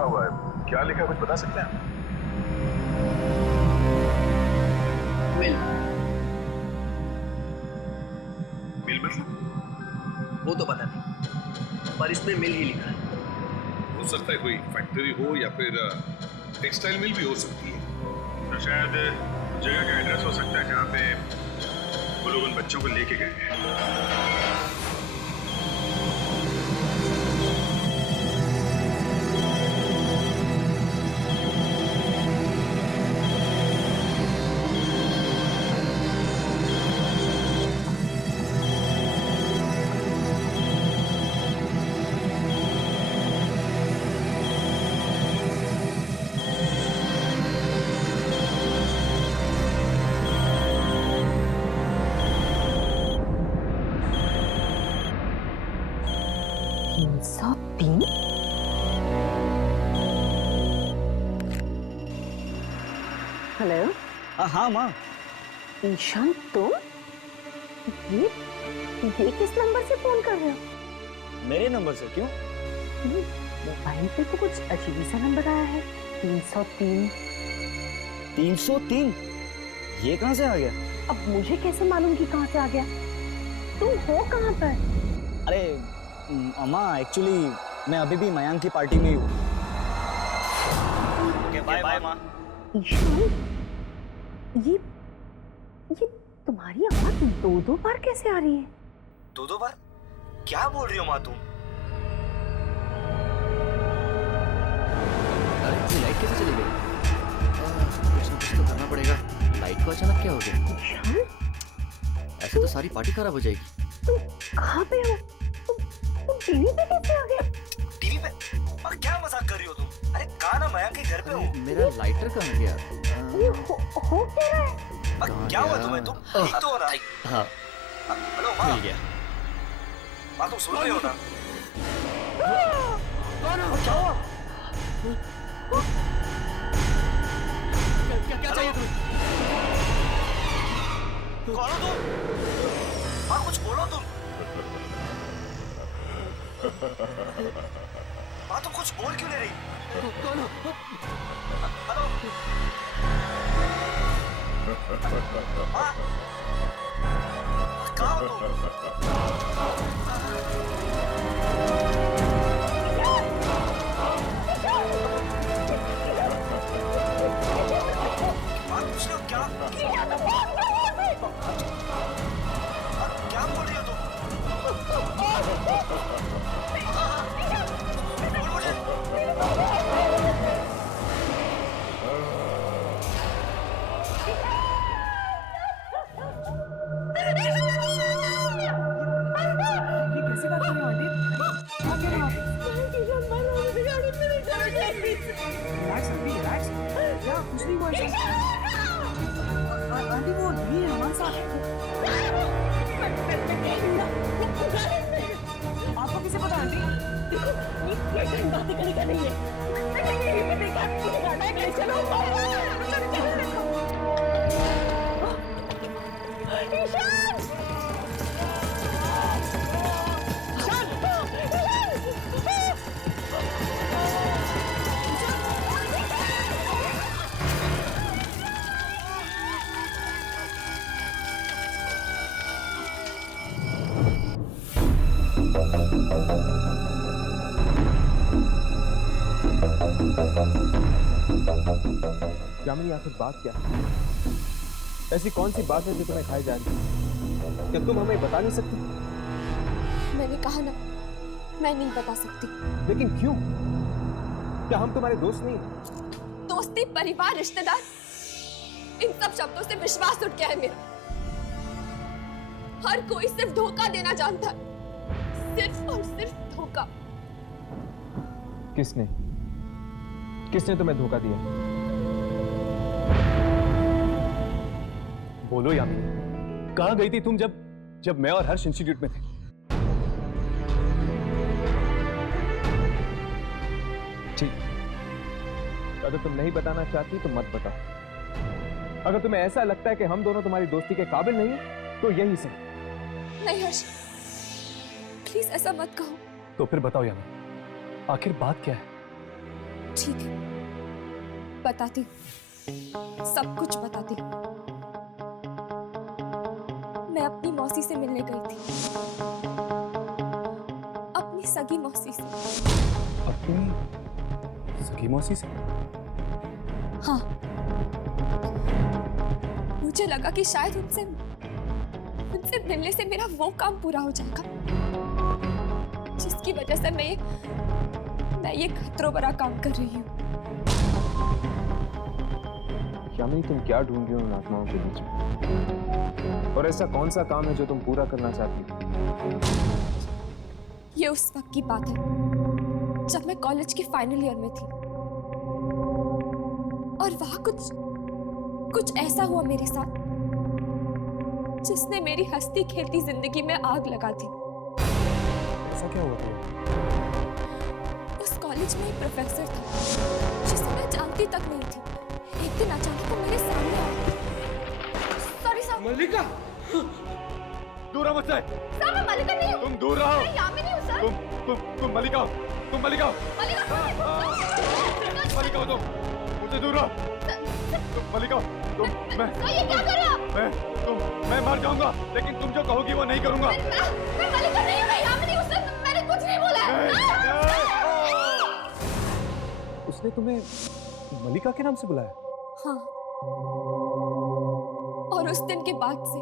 लिखा हुआ है, क्या लिखा है कुछ बता सकते हैं? मिल। मिल मतलब? वो तो पता नहीं, पर इसमें मिल ही लिखा है। हो सकता है कोई फैक्ट्री हो या फिर टेक्सटाइल मिल भी हो सकती है। तो शायद जगह का एड्रेस हो सकता है जहाँ पे वो लोग उन बच्चों को लेके गए हैं। हेलो। हाँ माँ। ईशान तुम? ये किस नंबर से फोन कर रहे हो? मेरे नंबर से क्यों? मोबाइल पे तो कुछ अजीब सा नंबर आया है, 303। 303? ये कहाँ से आ गया? अब मुझे कैसे मालूम कि कहाँ से आ गया? तुम हो कहाँ पर? अरे अम्मा, एक्चुअली मैं अभी भी मयांक की पार्टी में ही हूँ। ओके बाय बाय माँ। ईशान, ये तुम्हारी आवाज दो बार कैसे आ रही है? दो बार? क्या बोल रही हो माँ तुम? अरे लाइट कैसे चली गई? कुछ ना कुछ तो करना पड़ेगा। लाइट को अचानक क्या हो गया? ईशान, ऐसे तो सारी पार्टी खराब हो जाएगी। तुम कहाँ पे हो? तुम टीवी पे कैसे आ गए? टीवी पे? माँ क्या मजाक कर रही हो तुम? अरे कहा ना मयांक के घर पे हूँ। मेरा लाइटर कहाँ गया? ये हो क्या रहा है? माँ क्या हुआ तुम्हें? तुम ठीक तो हो ना? हाँ, हेलो माँ। मिल गया। माँ तुम सुन रही हो ना? क्या हुआ? क्या चाहिए तुम्हें? कौन हो तुम? माँ कुछ बोलो तुम। माँ तुम कुछ बोल क्यों नहीं रही? कौन हो? हेलो माँ, कहाँ हो तुम? माँ कुछ नहीं, क्या क्या बोल रही हो तुम? बोल मुझे। ये कैसे बात कर रहे हो आंटी? क्या कह रहे हो आप? Relax aunty, relax. क्या कुछ नहीं हुआ ऐसा? आंटी वो नहीं है हमारे साथ। आपको किसे पता आंटी? बातें करने का नहीं है। चलो ईशान! यामिनी, आखिर बात क्या है? ऐसी कौन सी बात है जो तुम्हें खाई जा रही है? क्या तुम हमें बता नहीं सकती? मैंने कहा ना, मैं नहीं बता सकती। लेकिन क्यों? क्या हम तुम्हारे दोस्त नहीं? दोस्ती, परिवार, रिश्तेदार, इन सब शब्दों से विश्वास उठ गया है मेरा। हर कोई सिर्फ धोखा देना जानता है, सिर्फ और सिर्फ धोखा। किसने तुम्हें धोखा दिया? बोलो यामिनी, कहां गई थी तुम जब मैं और हर्ष इंस्टीट्यूट में थे? ठीक, अगर तुम नहीं बताना चाहती तो मत बताओ। अगर तुम्हें ऐसा लगता है कि हम दोनों तुम्हारी दोस्ती के काबिल नहीं है तो यही सही। नहीं हर्ष, प्लीज ऐसा मत कहो। तो फिर बताओ यामिनी, आखिर बात क्या है? ठीक है, बताती हूँ। सब कुछ बताती हूँ। मैं अपनी मौसी से मिलने गई थी, अपनी सगी मौसी से। अपनी सगी मौसी से? हाँ, मुझे लगा कि शायद उनसे मिलने से मेरा वो काम पूरा हो जाएगा जिसकी वजह से मैं ये खतरों भरा काम कर रही हूँ। यामिनी, तुम क्या ढूंढ रही हो उन आत्माओं के बीच में? और ऐसा कौन सा काम है जो तुम पूरा करना चाहती हो? ये उस वक्त की बात है जब मैं कॉलेज के फाइनल ईयर में थी और वहां कुछ ऐसा हुआ मेरे साथ जिसने मेरी हंसती खेलती जिंदगी में आग लगा दी। ऐसा क्या हुआ था? उस कॉलेज में एक प्रोफेसर था जिसे मैं जानती तक नहीं थी। एक दिन अचानक वो मेरे सामने आया। Sorry sir. मल्लिका, दूर रहो मुझसे। सर, मैं मल्लिका नहीं हूँ। तुम दूर रहो। मैं यामिनी हूँ सर। तुम मल्लिका हो। तुम मल्लिका हो। मल्लिका हो तुम। मुझसे दूर रहो। तुम मल्लिका हो। मैं ये क्या कर रहे हो आप? मैं मर जाऊंगा, लेकिन तुम जो कहोगी वो नहीं करूंगा। मैं मल्लिका नहीं हूँ, मैं यामिनी हूँ सर। मैंने कुछ नहीं बोला है। उसने तुम्हें मल्लिका के नाम से बुलाया? हाँ, और उस दिन के बाद से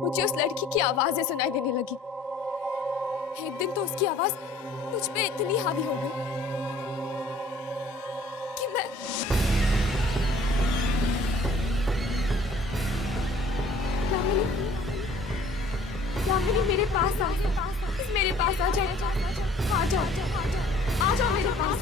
मुझे उस लड़की की आवाजें सुनाई देने लगी। एक दिन तो उसकी आवाज मुझ पे इतनी हावी हो गई कि मैं यामिनी, मेरे पास आ जाओ। आ जाओ मेरे पास।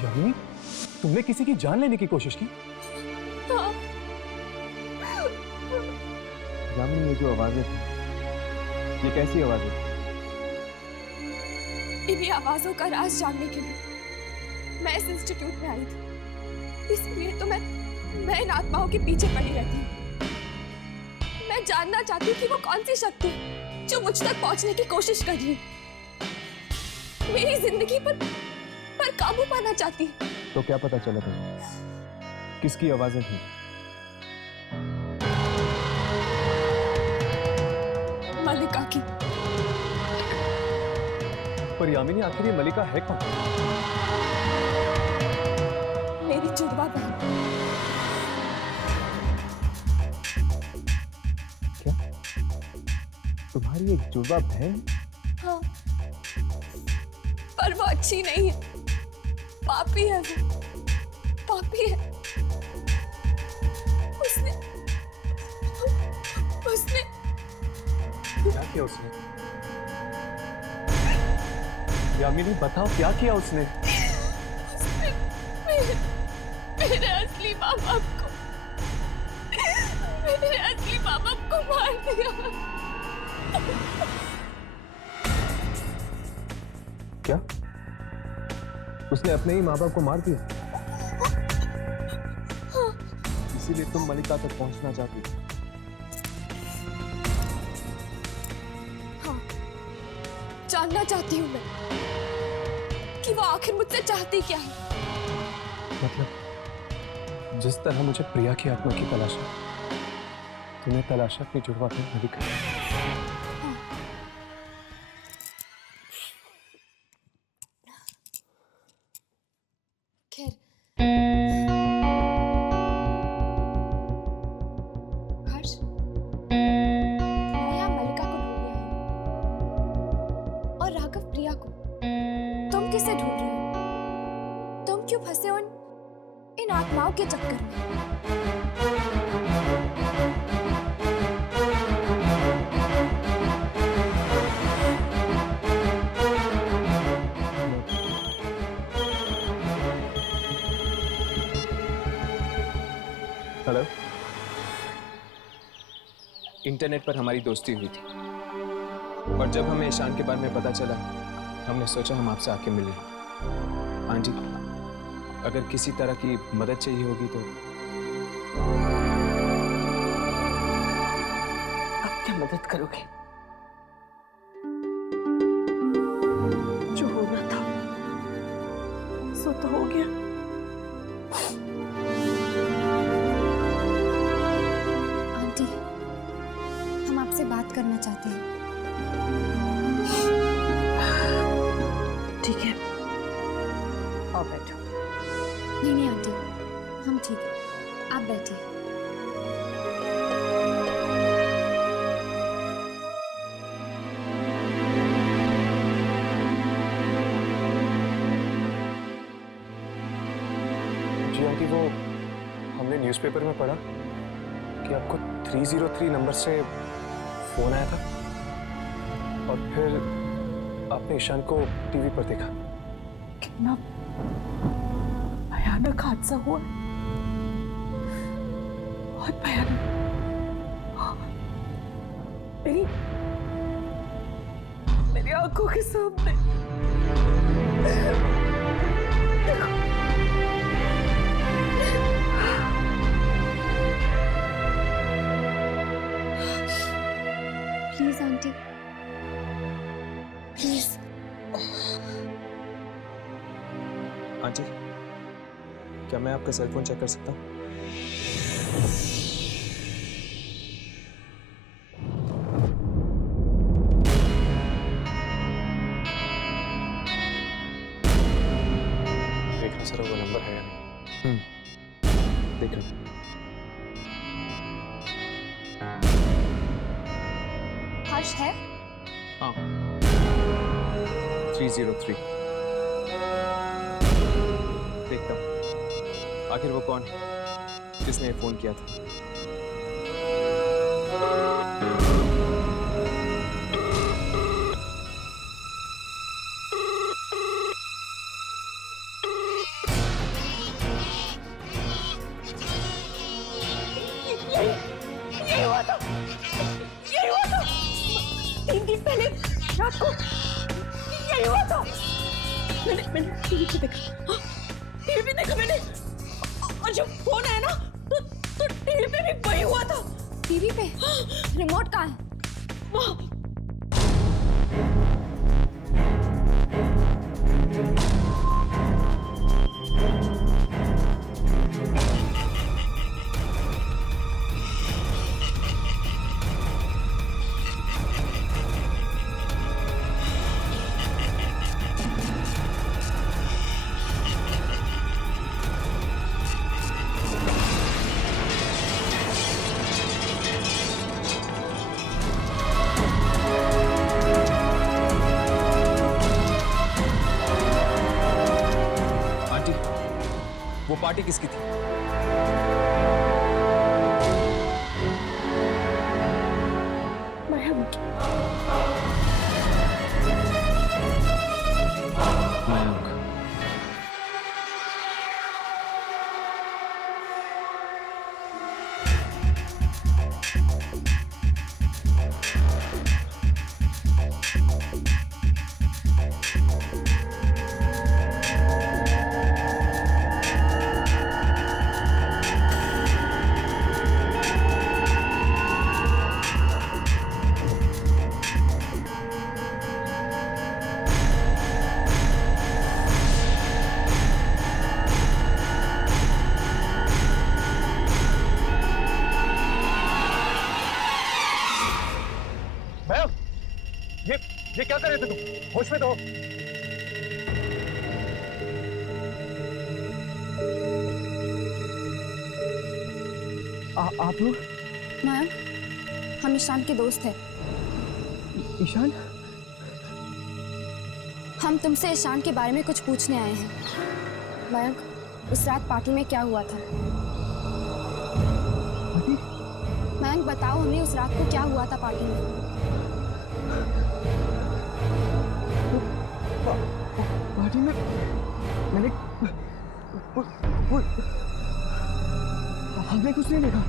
यामिनी, तुमने किसी की जान लेने की कोशिश की? यामिनी, ये जो आवाजें थी, ये कैसी आवाजें थी? इन्हीं आवाजों का राज जानने के लिए मैं इस इंस्टीट्यूट में आई थी। इसलिए तो मैं इन आत्माओं के पीछे पड़ी रहती हूँ। मैं जानना चाहती हूँ कि वो कौन सी शक्ति है जो मुझ तक पहुंचने की कोशिश कर रही है। मेरी जिंदगी पर काबू पाना चाहती है। तो क्या पता चला तुम्हें किसकी आवाजें थी? मल्लिका की। पर यामिनी, आखिर ये मल्लिका है कौन? मेरी जुड़वा बहन। क्या? तुम्हारी एक जुड़वा बहन? हाँ, पर वो अच्छी नहीं है। पापी है वो। पापी है। उसने क्या किया उसने? यामिनी, बताओ क्या किया उसने? मेरे असली माँ बाप को मार दिया। क्या? उसने अपने ही माँ बाप को मार दिया? इसीलिए तुम मल्लिका तक पहुंचना चाहती थी? हाँ, जानना चाहती हूँ मैं कि वो आखिर मुझसे चाहती क्या है। मतलब जिस तरह मुझे प्रिया की आत्मा की तलाश है, तुम्हें तलाशा अपनी जुड़वा बहन मल्लिका। खैर, हर्ष, मैं यहाँ मल्लिका को ढूंढने आई हूँ और राघव प्रिया को। तुम किसे ढूंढ रहे हो? तुम क्यों फंसे हो इन आत्माओं के चक्कर में? हेलो, इंटरनेट पर हमारी दोस्ती हुई थी और जब हमें ईशान के बारे में पता चला हमने सोचा हम आपसे आके मिलें। आंटी, अगर किसी तरह की मदद चाहिए होगी तो। आप क्या मदद करोगे? जो होना था सो तो हो गया। आंटी, हम आपसे बात करना चाहते हैं। ठीक है, आओ बैठो। नहीं आंटी, हम ठीक है, आप बैठिए। जी आंटी, वो हमने न्यूज़पेपर में पढ़ा कि आपको 303 नंबर से फोन आया था और फिर आपने ईशान को टीवी पर देखा। कितना भयानक हादसा हुआ, बहुत भयानक। मेरी आंखों के सामने प्लीज आंटी, प्लीज। आंटी, क्या मैं आपका सेल फोन चेक कर सकता हूँ? देखना सर वो नंबर है या नहीं। देख रहा हूँ। हर्ष है? हाँ, 303। देखता हूँ आखिर वो कौन है जिसने फोन किया था। यही हुआ था 3 दिन पहले रात को, यही हुआ था। मैंने टीवी पे देखा, टीवी पे देखा मैंने, और जब फोन आया ना तो टीवी पे भी वही हुआ था। टीवी पे? रिमोट कहाँ है? वहाँ। वो पार्टी किसकी थी? मयंक। मयंक। ये क्या कर रहे थे तुम? होश में तो हो। आप लोग? मयंक, हम ईशान के दोस्त हैं। ईशान? हम तुमसे ईशान के बारे में कुछ पूछने आए हैं। मयंक, उस रात पार्टी में क्या हुआ था? मयंक बताओ हमें, उस रात को क्या हुआ था पार्टी में? पार्टी में मैंने हमने कुछ नहीं देखा।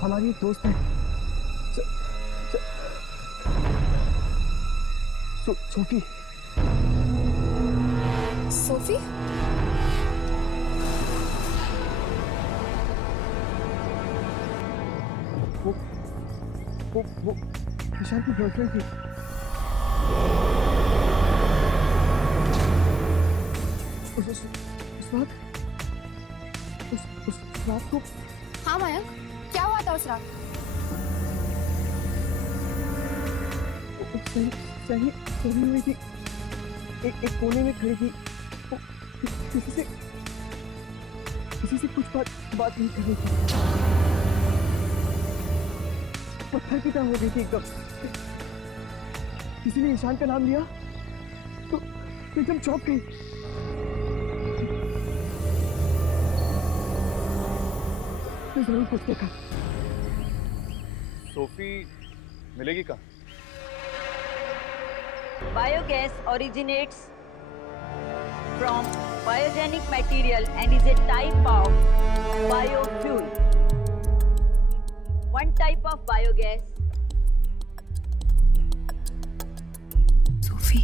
हमारी एक दोस्त है सोफी। सोफी? वो ईशान की गर्लफ्रेंड थी। उस रात को हाँ मयंक, क्या हुआ था उस रात? सही हुई थी। एक कोने में खड़ी थी। वो किसी से कुछ बात नहीं कर रही थी। पत्थर की तरह हो गई थी एकदम। किसी ने ईशान का नाम लिया तो एकदम चौंक गई। मैं जरूर कुछ देखा। सोफी मिलेगी कहाँ? Biogas originates from biogenic material and is a type of biofuel. One type of biogas. Sophie,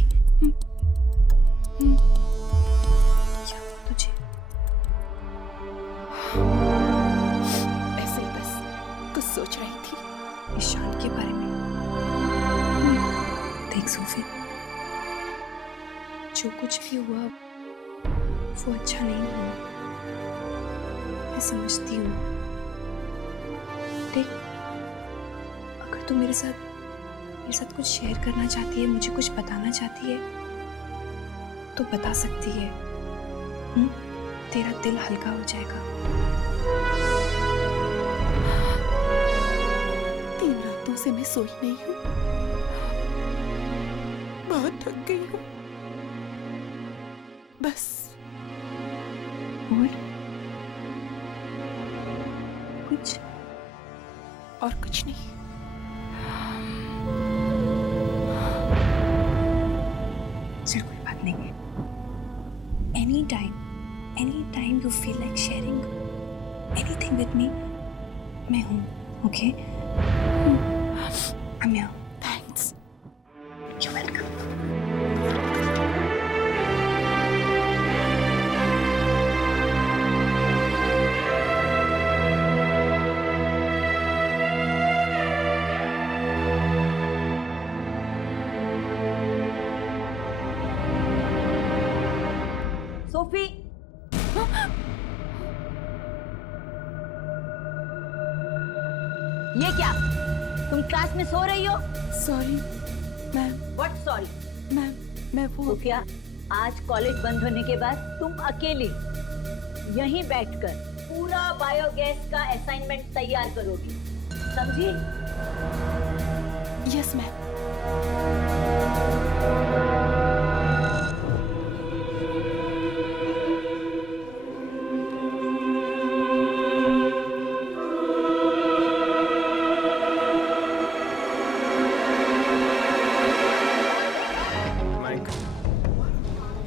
क्या हुआ तुझे? ऐसे ही बस कुछ सोच रही थी ईशान के बारे में। देख सोफी, जो कुछ भी हुआ वो अच्छा नहीं हुआ, मैं समझती हूँ। देख, अगर तू मेरे साथ कुछ शेयर करना चाहती है, मुझे कुछ बताना चाहती है, तो बता सकती है। तेरा दिल हल्का हो जाएगा। 3 रातों से मैं सोई नहीं हूँ, बहुत थक गई हूँ। बस और कुछ नहीं। चल कोई बात नहीं। Any time you feel like sharing anything with me, मैं हूँ। Okay, I'm here. Thanks. You're welcome. Sophie, ये क्या? तुम क्लास में सो रही हो? Sorry ma'am. What sorry? Ma'am, मैं वो तो क्या आज कॉलेज बंद होने के बाद तुम अकेली यहीं बैठकर पूरा बायोगैस का असाइनमेंट तैयार करोगी, समझी? Yes ma'am.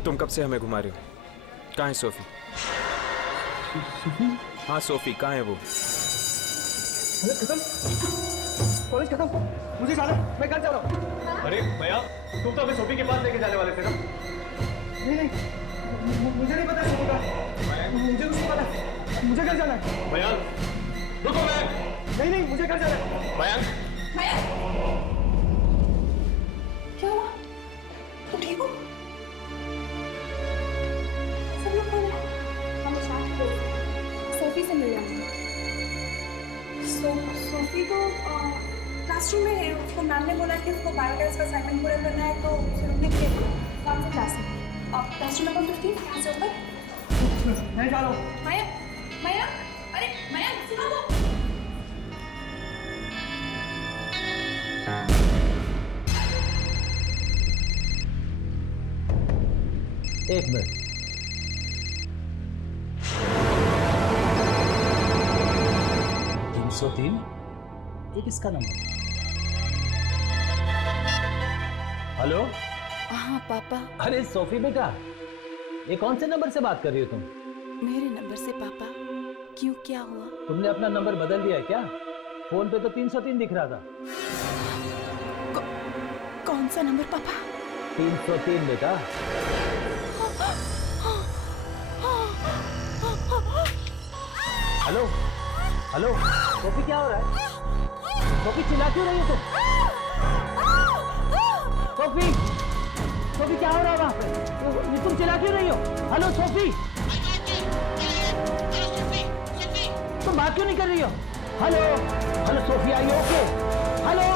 तुम कब से हमें घुमा रहे हो? कहाँ है सोफी? हाँ सोफी कहाँ है वो? कॉलेज खत्म, मुझे जाना है, मैं घर जा रहा हूँ। अरे भैया, तुम तो हमें सोफी के पास लेके जाने वाले थे ना? नहीं, मुझे नहीं पता सोफी का। मुझे कुछ नहीं पता, मुझे घर जाना है। भैया रुको, मैं नहीं, मुझे घर जाना है। भैया क्या हुआ? तुम ठीक हो? सब लोग कौन है? हम साथ थे, सोफी से मिल रहे हैं। सोफी तो क्लासरूम में है। उसको मैम ने बोला कि उसको बायोगैस का असाइनमेंट पूरा करना है, तो उसे रुकने के लिए कौन सी क्लास है? क्लासरूम नंबर 15 यहाँ से ऊपर। मैं जा रहा हूँ। माया, अरे माया सुनो तो। एक मिनट, ये किसका नंबर? हेलो? हाँ पापा। अरे सोफी बेटा, ये कौन से नंबर से बात कर रही हो तुम? मेरे नंबर से पापा। क्यों, क्या हुआ? तुमने अपना नंबर बदल दिया है क्या? फोन पे तो 303 दिख रहा था। कौन सा नंबर पापा? 303 बेटा। हेलो हेलो सोफी, क्या हो रहा है? सोफी चिल्ला क्यों रही है तुम? सोफी सोफी क्या हो रहा है वहां पे? तुम चिल्ला क्यों रही हो? हेलो सोफी, तुम बात क्यों नहीं कर रही हो? हेलो हेलो सोफी, आई ओके? हेलो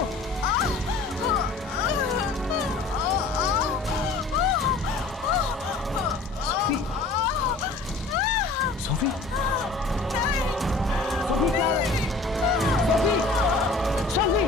सोफी, सोफी क्या? सोफी सोफी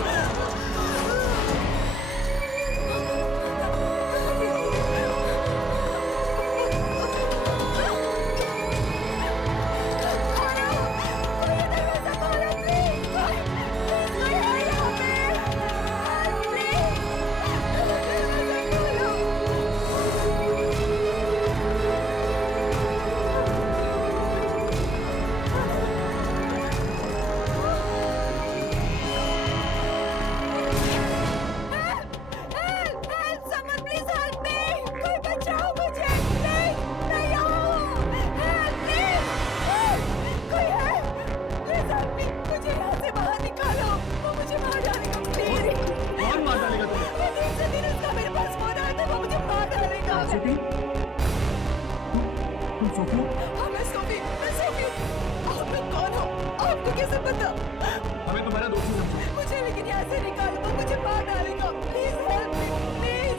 हमें तुम्हारा दोस्त ही समझो। मुझे लेकिन यहाँ से निकालो, वो मुझे मार डालेगा। Please help me, please.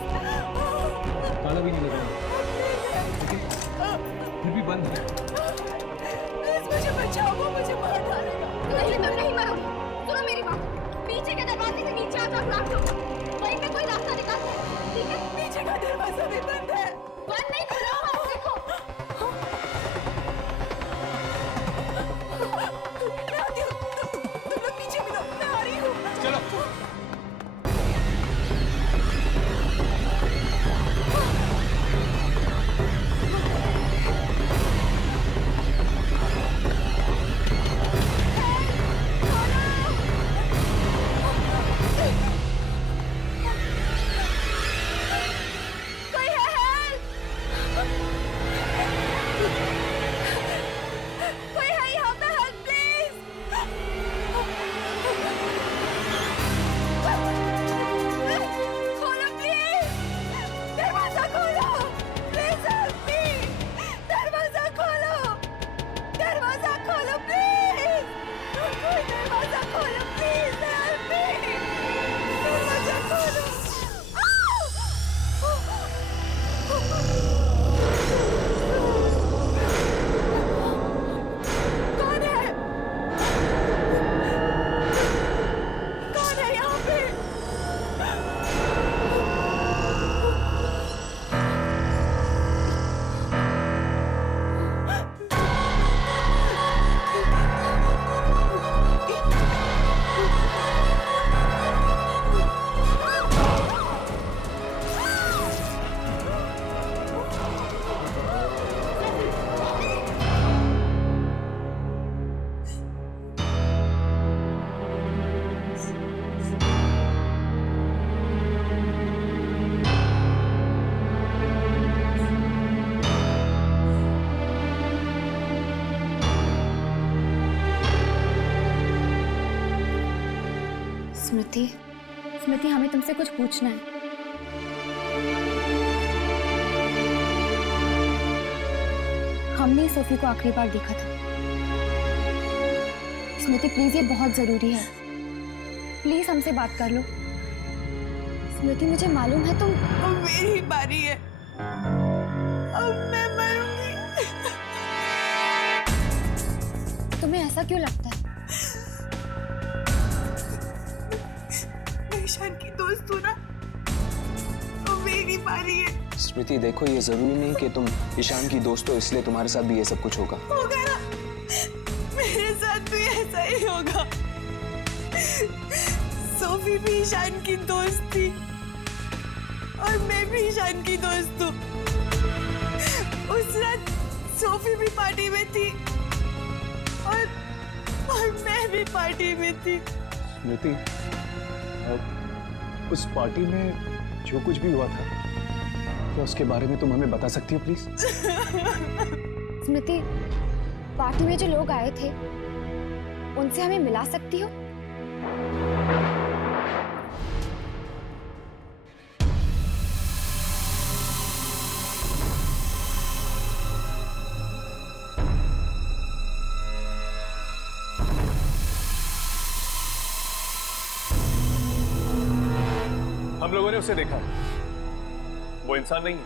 ताला भी नहीं लगा, फिर भी बंद है। प्लीज मुझे बचाओ, वो मुझे मार डालेगा। नहीं, तुम नहीं मरोगे। सुनो मेरी बात, पीछे के दरवाजे से नीचे आता फ्लैट लो, वहीं पे कोई रास्ता निकालते हैं, ठीक है? पीछे का दरवाजा भी बंद है। बंद नहीं, खुला हुआ है, देखो। मैं आती हूँ, तुम लोग पीछे मिलो, मैं आ रही हूँ। चलो। कोई है हेल्प? कोई है यहाँ पे हेल्प प्लीज? खोलो प्लीज, दरवाजा खोलो, प्लीज हेल्प मी, दरवाजा खोलो, दरवाजा खोलो प्लीज, कोई दरवाजा खोलो प्लीज, हेल्प मी, दरवाजा खोलो। कौन है? कौन है यहाँ पे? स्मृति, स्मृति, हमें तुमसे कुछ पूछना है। हमने सोफी को आखिरी बार देखा था। स्मृति प्लीज, ये बहुत जरूरी है, प्लीज हमसे बात कर लो। स्मृति, मुझे मालूम है तुम। अब मेरी बारी है, अब मैं मरूंगी। तुम्हें ऐसा क्यों लगता है? मैं ईशान की दोस्त हूँ ना, अब मेरी बारी है। स्मृति देखो, ये जरूरी नहीं कि तुम ईशान की दोस्त हो इसलिए तुम्हारे साथ भी ये सब कुछ होगा। होगा ना, मेरे साथ भी ऐसा ही होगा। सोफी भी ईशान की दोस्त थी और मैं भी ईशान की दोस्त हूँ। उस रात सोफी भी पार्टी में थी और मैं भी पार्टी में थी। स्मृति, उस पार्टी में जो कुछ भी हुआ था, क्या उसके बारे में तुम हमें बता सकती हो प्लीज? स्मृति, पार्टी में जो लोग आए थे उनसे हमें मिला सकती हो? हम लोगों ने उसे देखा, वो इंसान नहीं है।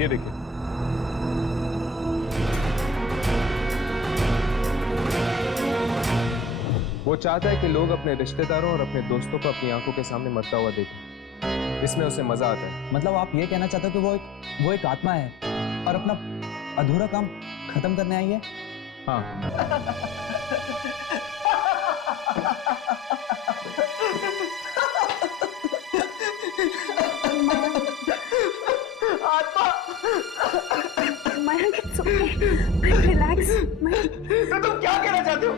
ये देखिए, वो चाहता है कि लोग अपने रिश्तेदारों और अपने दोस्तों को अपनी आंखों के सामने मरता हुआ देखें। इसमें उसे मजा आता है। मतलब आप ये कहना चाहते हो कि वो एक आत्मा है और अपना अधूरा काम खत्म करने आई है? हाँ। Mayank, it's okay. Relax. Mayank, तो तुम क्या कहना चाहते हो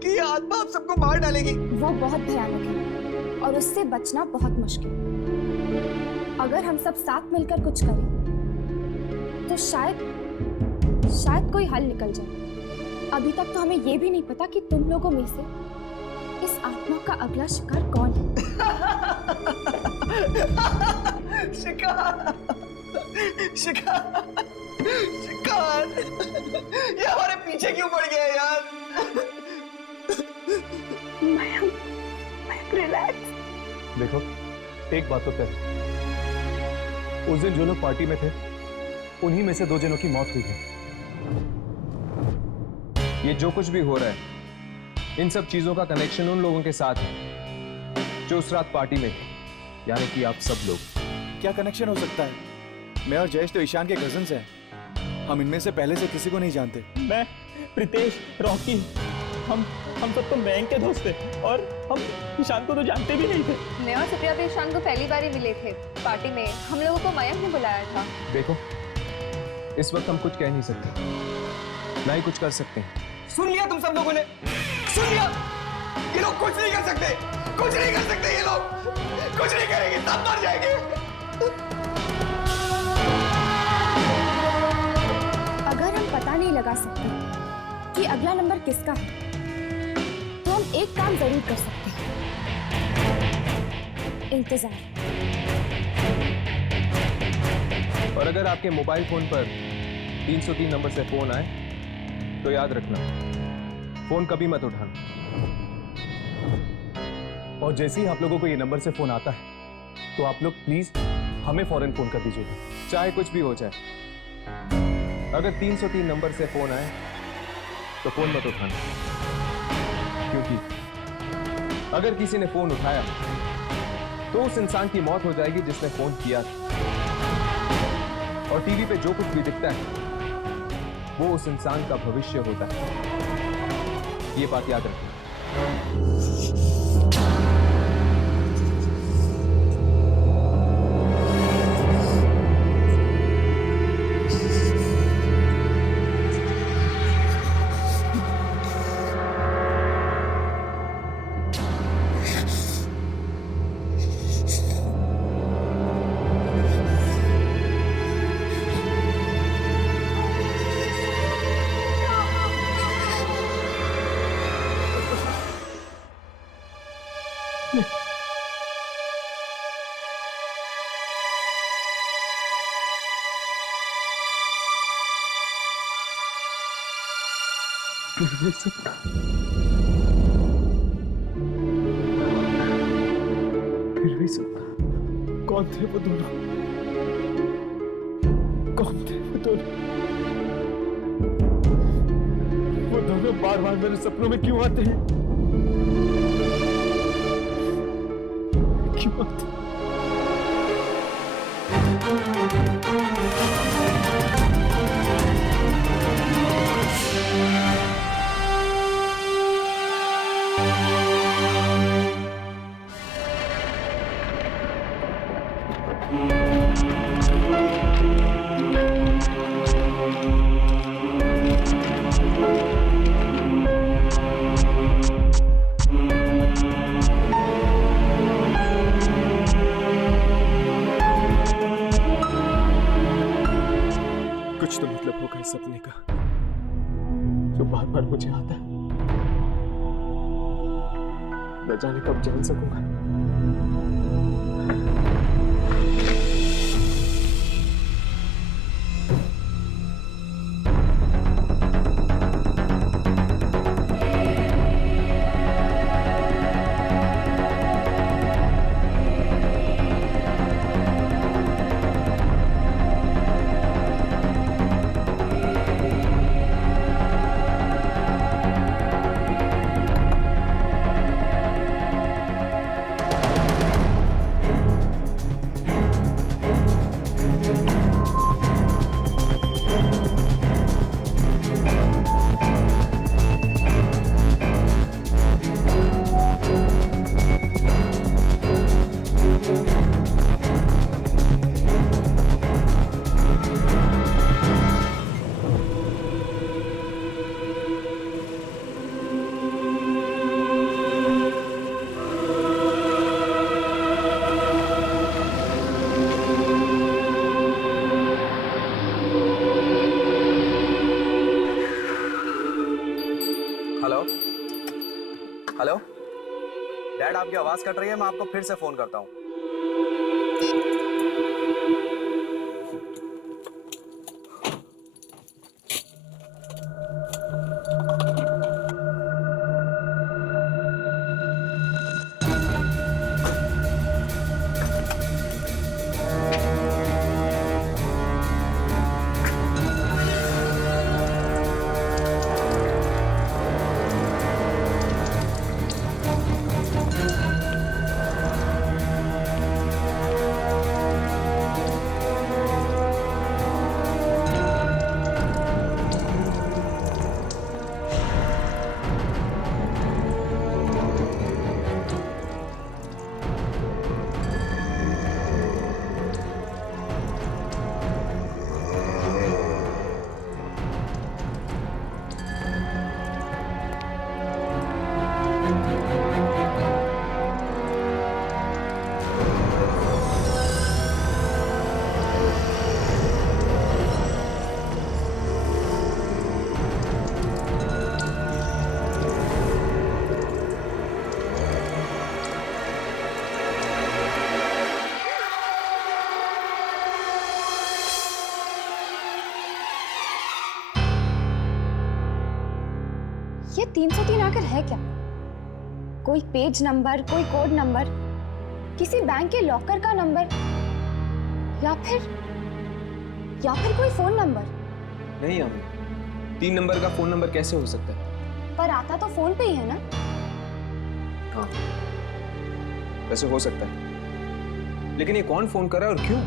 कि ये आत्मा आप सबको मार डालेगी? वो बहुत भयानक है और उससे बचना बहुत मुश्किल। अगर हम सब साथ मिलकर कुछ करें तो शायद कोई हल निकल जाए। अभी तक तो हमें ये भी नहीं पता कि तुम लोगों में से इस आत्मा का अगला शिकार कौन है। शिकार ये हमारे पीछे क्यों पड़ गया यार? मयंक, रिलैक्स। देखो, एक बात तो तय, उस दिन जो लोग पार्टी में थे उन्हीं में से 2 जनों की मौत हुई है। ये जो कुछ भी हो रहा है, इन सब चीजों का कनेक्शन उन लोगों के साथ है जो उस रात पार्टी में थे, यानी कि आप सब लोग। क्या कनेक्शन हो सकता है? मैं और जयेश तो ईशान के कजिन्स हैं। हम इनमें से पहले से किसी को नहीं जानते। मैं, प्रीतेश, रॉकी, हम सब तो बैंक के दोस्त थे और हम ईशान को तो जानते भी नहीं थे। मैं और सुप्रिया तो ईशान को पहली बार ही मिले थे पार्टी में। हम लोगों को मयंक ने बुलाया था। देखो, इस वक्त हम कुछ कह नहीं सकते, ना ही कुछ कर सकते हैं। सुन लिया तुम सब लोगों ने? सुन लिया? ये लोग कुछ नहीं कर सकते, कुछ नहीं कर सकते। ये लोग कुछ नहीं करेंगे, सब मर जाएंगे। अगर हम पता नहीं लगा सकते कि अगला नंबर किसका है, तो हम एक काम जरूर कर सकते हैं, इंतजार। और अगर आपके मोबाइल फोन पर 303 नंबर से फोन आए तो याद रखना, फोन कभी मत उठाना। और जैसे ही आप लोगों को ये नंबर से फोन आता है तो आप लोग प्लीज हमें फौरन फोन कर दीजिएगा, चाहे कुछ भी हो जाए। अगर 303 नंबर से फोन आए तो फोन मत उठाना, क्योंकि अगर किसी ने फोन उठाया तो उस इंसान की मौत हो जाएगी जिसने फोन किया था। और टीवी पे जो कुछ भी दिखता है वो उस इंसान का भविष्य होता है, ये बात याद रखना। फिर भी सब कौन थे वो दोनों? कौन थे वो दोनों? वो दोनों बार बार मेरे सपनों में क्यों आते हैं? क्यों आते हैं? जो बार बार मुझे आता है। न जाने कब जान सकूंगा। हेलो डैड, आपकी आवाज कट रही है, मैं आपको फिर से फोन करता हूँ। ये 303 आखिर है क्या? कोई पेज नंबर, कोई कोड नंबर, किसी बैंक के लॉकर का नंबर, या फिर कोई फोन नंबर? नहीं अम्मी, 3 नंबर का फोन नंबर कैसे हो सकता है? पर आता तो फोन पे ही है ना? हाँ, वैसे हो सकता है, लेकिन ये कौन फोन कर रहा है और क्यों?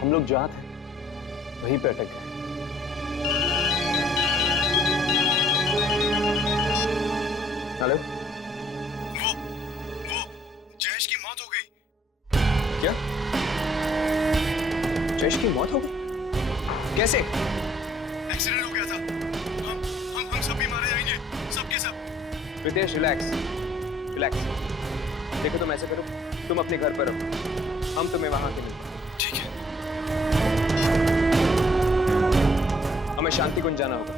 हम लोग जहाँ थे वहीं पे अटक गए। हेलो, वो जयेश की मौत हो गई। क्या? जयेश की मौत हो गई? कैसे? एक्सीडेंट हो गया था। हम सब भी मारे जाएंगे, सब के सब। रितेश, रिलैक्स। देखो, तुम ऐसे करो, तुम अपने घर पर रहो, हम तुम्हें वहां के मिलते हैं। ठीक है। हमें शांति कुंज जाना होगा।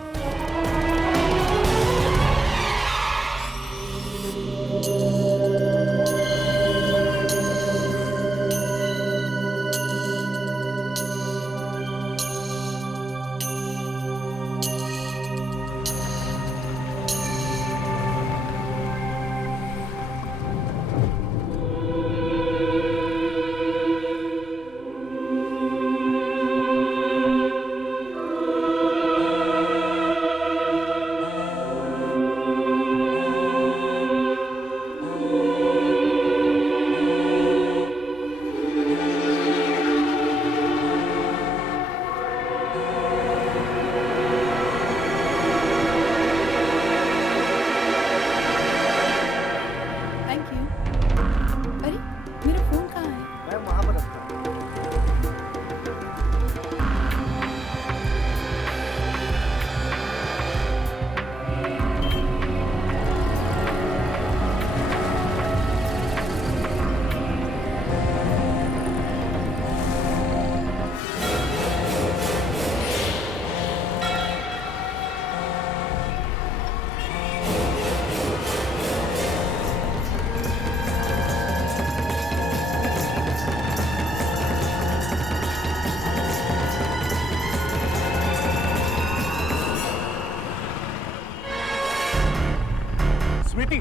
स्मृति,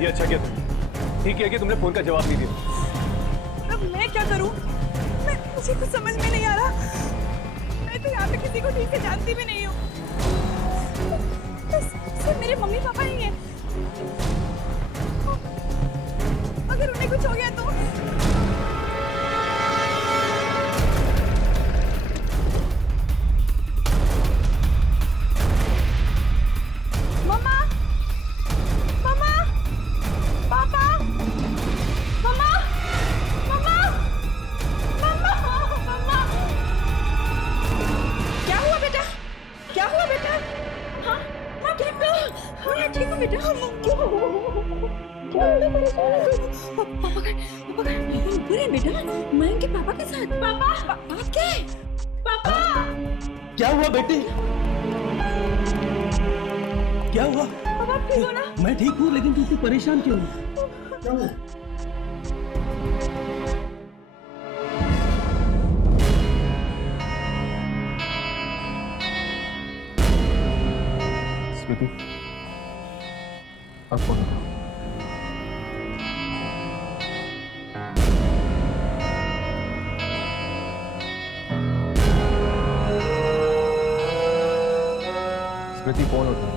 ये अच्छा किया तुमने, ठीक है कि तुमने फोन का जवाब नहीं दिया। अब मैं क्या करूं? मुझे कुछ समझ में नहीं आ रहा। मैं तो यहाँ पे किसी को ठीक से जानती भी नहीं हूँ। सिर्फ मेरे मम्मी पापा ही हैं। अगर उन्हें कुछ हो गया तो? मम्मा, मम्मा, पापा, मम्मा, मम्मा, मम्मा, मम्मा। क्या हुआ बेटा? क्या हुआ बेटा? हाँ, मैं ठीक हूँ। मैं ठीक हूँ बेटा। क्या बड़ा परेशान है? पापा का बुरे बेटा। मैं के पापा के साथ। पापा, आप क्या? पापा, क्या हुआ बेटी? क्या हुआ? पापा आप ठीक हो ना? मैं ठीक हूँ, लेकिन तू इतनी परेशान क्यों है? क्या हुआ? स्मृति, अब फोन उठाओ। स्मृति, फोन उठाओ।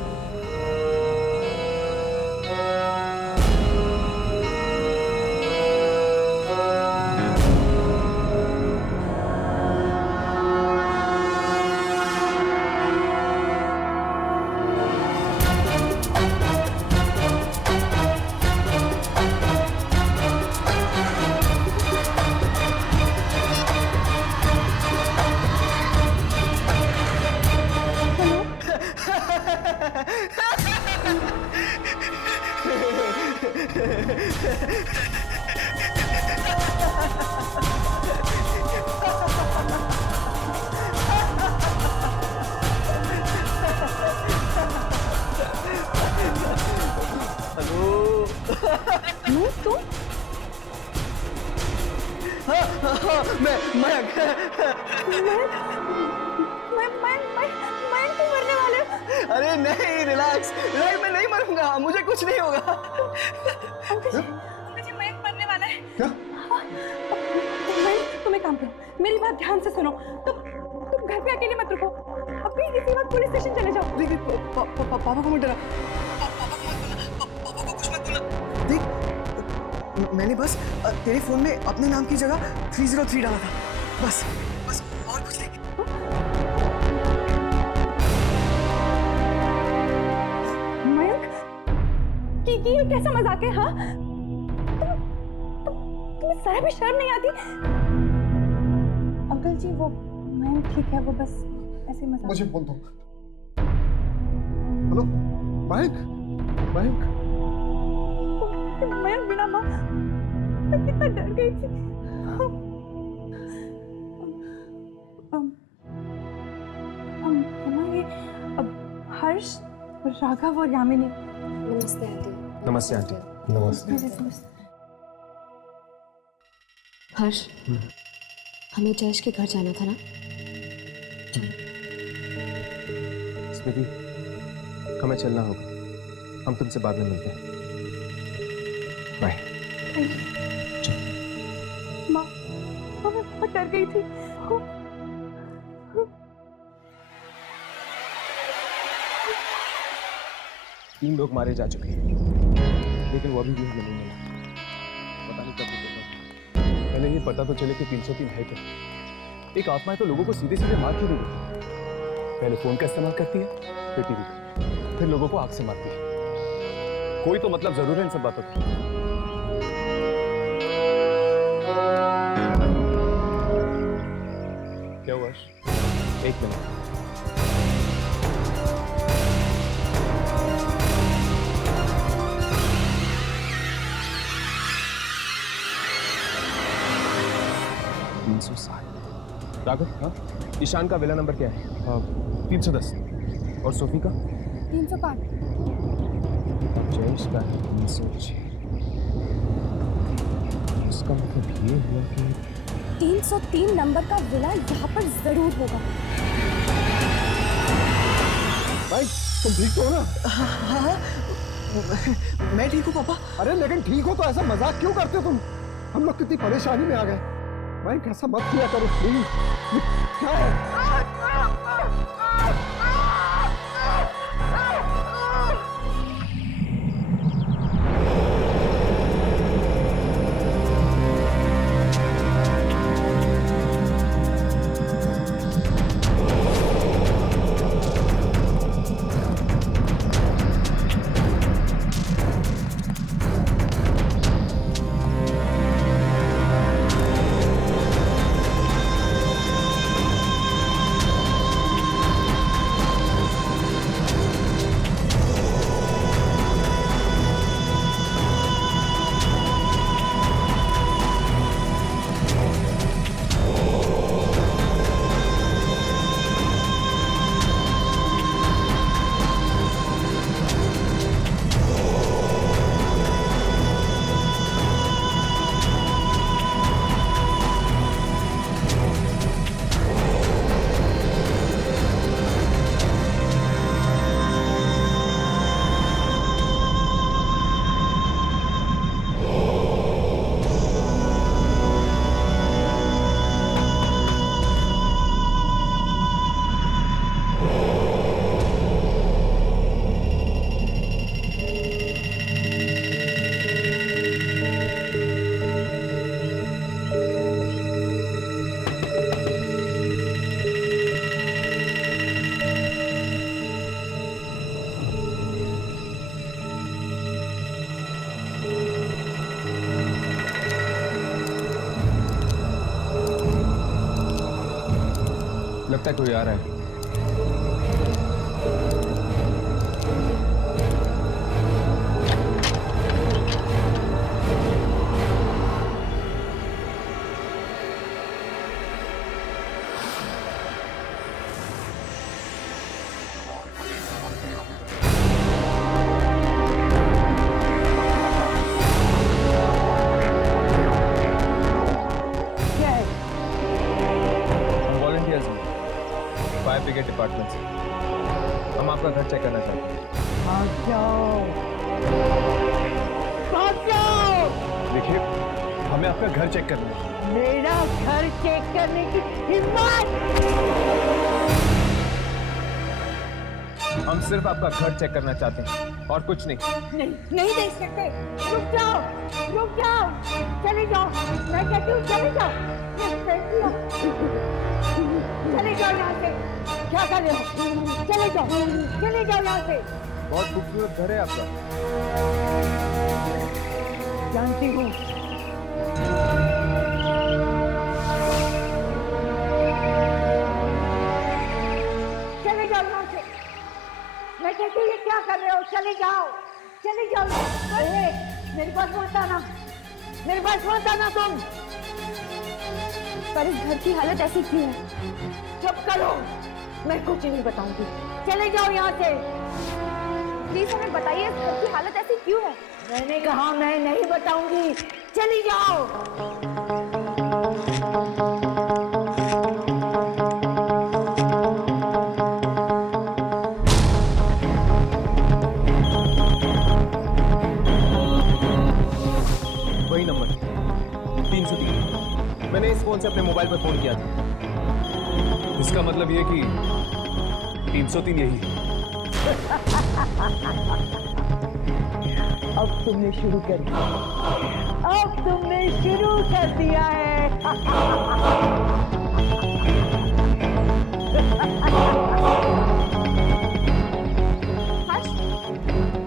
मैं तो मरने वाले हूँ। अरे नहीं, रिलैक्स, मैं नहीं मरूंगा, मुझे कुछ नहीं होगा। अंकल जी, मैं मरने वाला है। क्या? तुम एक काम करो, मेरी बात ध्यान से सुनो। तुम घर पे अकेले मत रुको, अभी किसी वक्त पुलिस स्टेशन चले जाओ। देख, पापा को मत डरा, पापा को कुछ मत बोलना। देख, मैंने बस तेरे फोन में अपने नाम की जगह 303 डाला था, बस और कुछ नहीं। कि ये कैसा मजाक है? हाँ, तुम्हें जरा भी शर्म नहीं आती? अंकल जी, वो मैं ठीक है, वो बस ऐसे मजाक। मुझे फोन दो। हेलो, मयंक, मयंक बिना माँ मैं कितना डर गई थी। माँ, ये हर्ष, राघव और यामिनी। नमस्ते आंटी। नमस्ते आंटी। नमस्ते। हर्ष, हमें जयेश के घर जाना था ना? स्मृति, हमें चलना होगा, हम तुमसे बाद में मिलते हैं। बाय। माँ, मैं बहुत डर गई थी। 3 लोग मारे जा चुके हैं, लेकिन वो अभी भी हमें नहीं मिला। पता नहीं कब रुकेगा। पहले ये पता तो चले कि 303 है क्या। एक आत्मा है तो लोगों को सीधे सीधे मार क्यों देती? पहले फोन का इस्तेमाल करती है, फिर टीवी का, फिर लोगों को आग से मारती है। कोई तो मतलब जरूर है इन सब बातों का। क्या हुआ? 1 मिनट। राघव, हाँ? ईशान का विला नंबर क्या है? 310। और सोफी का? 305। जयेश का है 306। इसका मतलब ये हुआ कि 303 नंबर का विला यहाँ पर जरूर होगा। भाई तुम ठीक तो हो ना? हाँ, मैं ठीक हूँ पापा। अरे लेकिन ठीक हो तो ऐसा मजाक क्यों करते हो तुम? हम लोग कितनी परेशानी में आ गए। भाई कैसा मत किया करो प्लीज। क्या है? लगता है कोई आ रहा है। फायर ब्रिगेड डिपार्टमेंट से हम आपका घर चेक करना चाहते हैं। देखिए हमें आपका घर चेक करना है। मेरा घर चेक करने की हिम्मत! हम सिर्फ आपका घर चेक करना चाहते हैं और कुछ नहीं। नहीं देख सकते। रुक जाओ, चले जाओ। मैं कहती हूँ चले जाओ। चले जाओ यहाँ से। क्या कर रहे हो? चले जाओ यहाँ से। बहुत खूबसूरत घर है आपका। जानती हूँ। चले जाओ यहाँ से। मैं कहती हूँ ये क्या कर रहे हो? चले जाओ। अरे, मेरे पास मत आना तुम। पर इस घर की हालत ऐसी क्यों है? चुप करो, मैं कुछ नहीं बताऊंगी। चले जाओ यहाँ से। प्लीज हमें बताइए इस घर की हालत ऐसी क्यों है? मैंने कहा मैं नहीं बताऊंगी। चली जाओ। वही नंबर 303। मैंने इस फोन से अपने मोबाइल पर फोन किया था। इसका मतलब ये कि 303 यही है। अब तुमने शुरू कर दिया है। हर्ष,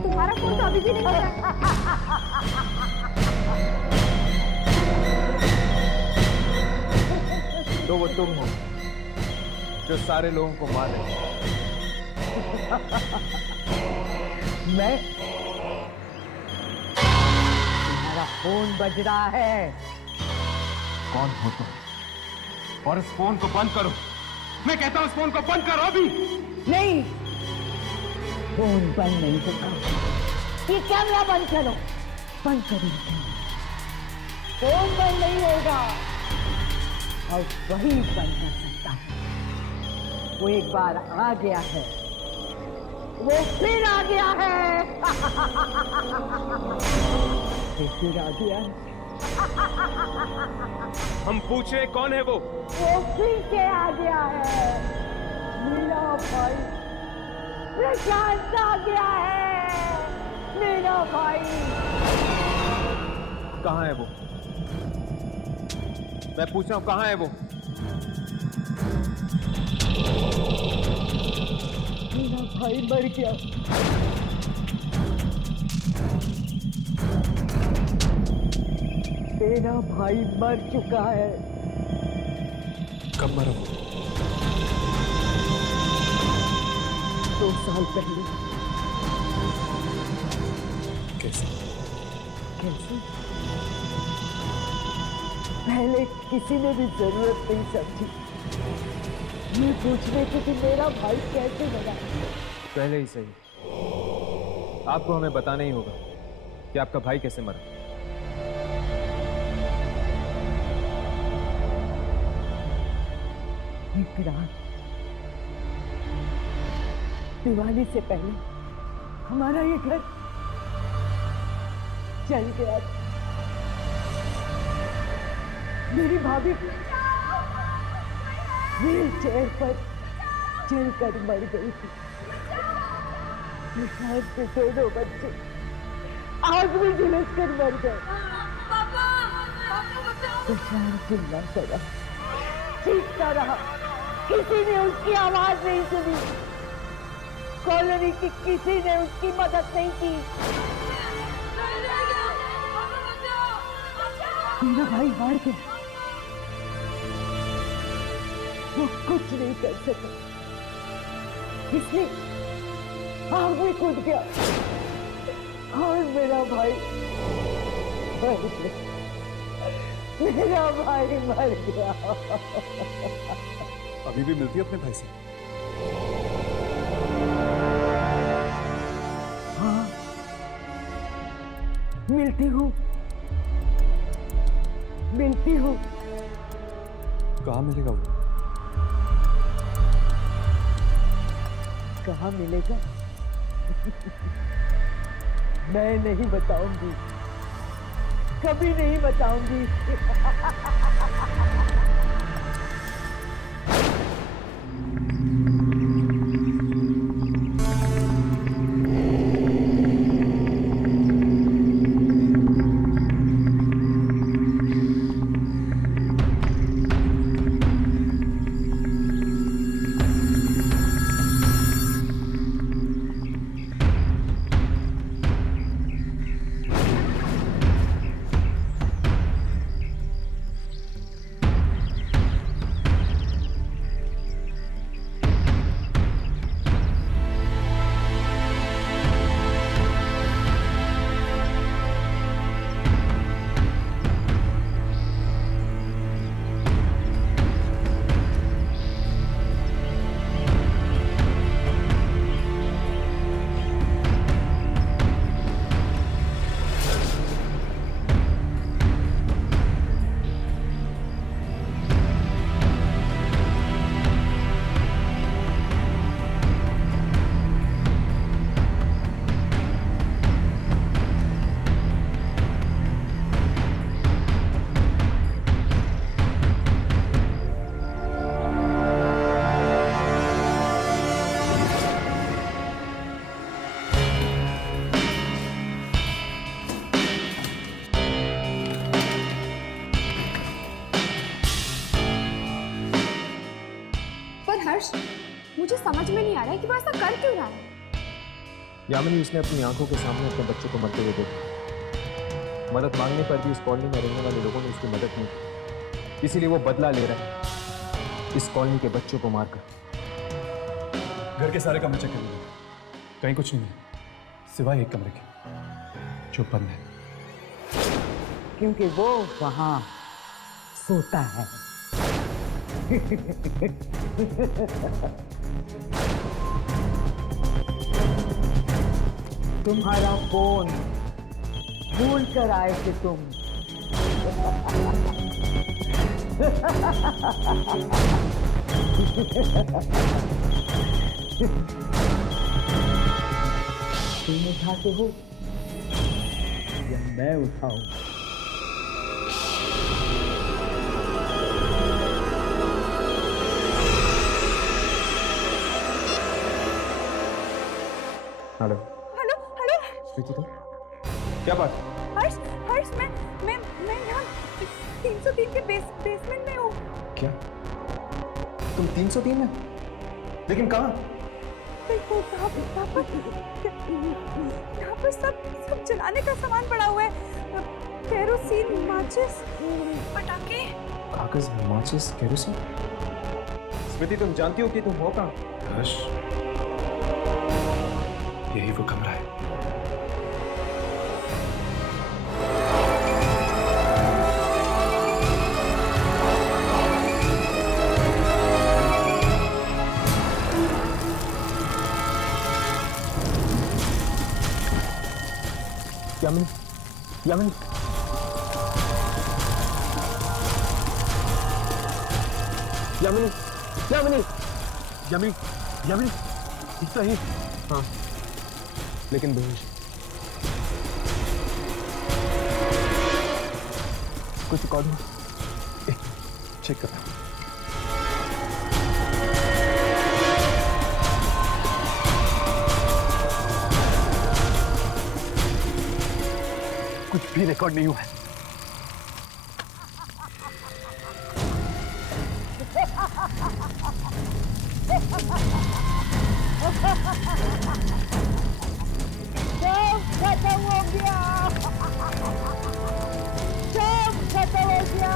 तुम्हारा फोन तो अभी भी नहीं आया। तो वो तुम हो जो सारे लोगों को मार रहे हो। मैं? तुम्हारा फोन बज रहा है। कौन हो तुम? और इस फोन को बंद करो। मैं कहता हूं इस फोन को बंद करो अभी। नहीं, फोन बंद नहीं होगा। ये कैमरा बंद करो, बंद करो। फोन बंद नहीं होगा और वही बंद कर सकता है। वो एक बार आ गया है, वो फिर आ गया है। वो फिर आ गया है। हम पूछ रहे कौन है वो फिर से आ गया है। मेरा भाई प्रशांत आ गया है। मेरा भाई कहाँ है वो? मैं पूछ रहा हूं कहाँ है वो? मेरा भाई मर गया। मेरा भाई मर चुका है। कब मरा? 2 साल पहले। कैसे? कैसे? पहले किसी ने भी जरूरत नहीं समझी। ये पूछ रहे थे कि मेरा भाई कैसे मरा। पहले ही सही, आपको हमें बताना ही होगा कि आपका भाई कैसे मरा। एक रात दिवाली से पहले हमारा ये घर जल गया। मेरी भाभी व्हील चेयर पर जलकर मर गई थी। प्रशांत के दोनों बच्चे आग में झुलस कर मर गए। प्रशांत चिल्ला पड़ा, चीखता रहा, किसी ने उसकी आवाज नहीं सुनी। कॉलोनी की किसी ने उसकी मदद नहीं की। मेरा भाई हार गया, वो कुछ नहीं कर सका, इसलिए आग में कूद गया और मेरा भाई मर गया। मेरा भाई मर गया। अभी भी मिलती है अपने भाई से? हाँ, मिलती हूँ। कहाँ मिलेगा वो? कहाँ मिलेगा? मैं नहीं बताऊंगी, कभी नहीं बताऊंगी। हर्ष, मुझे समझ में नहीं आ रहा है कि वो ऐसा कर क्यों रहा है। यामिनी, उसने अपनी आंखों के सामने अपने बच्चों को मरते हुए देखा। मदद मांगने पर भी इस कॉलोनी में रहने वाले लोगों ने उसकी मदद नहीं की, इसीलिए वो बदला ले रहा है इस कॉलोनी के बच्चों को मारकर। घर के सारे कमरे चेक कर लीजिए, कहीं कुछ नहीं है सिवाय एक कमरे के जो बंद है, क्योंकि वो वहां सोता है। तुम्हारा फोन भूल कर आए थे तुम। तुम उठाते हो या मैं उठाऊं? हेलो हेलो हेलो स्वीटी, तुम क्या बात? हर्ष हर्ष मैं यहाँ 303 के बेसमेंट में हूँ। क्या तुम 303 में? लेकिन कहाँ? देखो यहाँ पर सब जलाने का सामान पड़ा हुआ है। केरोसिन, माचिस, पटाखे। कागज, माचिस, केरोसिन। स्मृति, तुम जानती हो कि तुम हो कहाँ? हर्ष, यही वो कमरा है। यामिनी, यामिनी, यामिनी, यामिनी, यामिनी, यामिनी, सही। हाँ, लेकिन बेहोश। कुछ रिकॉर्ड हो? चेक करता हूँ। कुछ भी रिकॉर्ड नहीं हुआ है। सब खत्म हो गया, सब खत्म हो गया।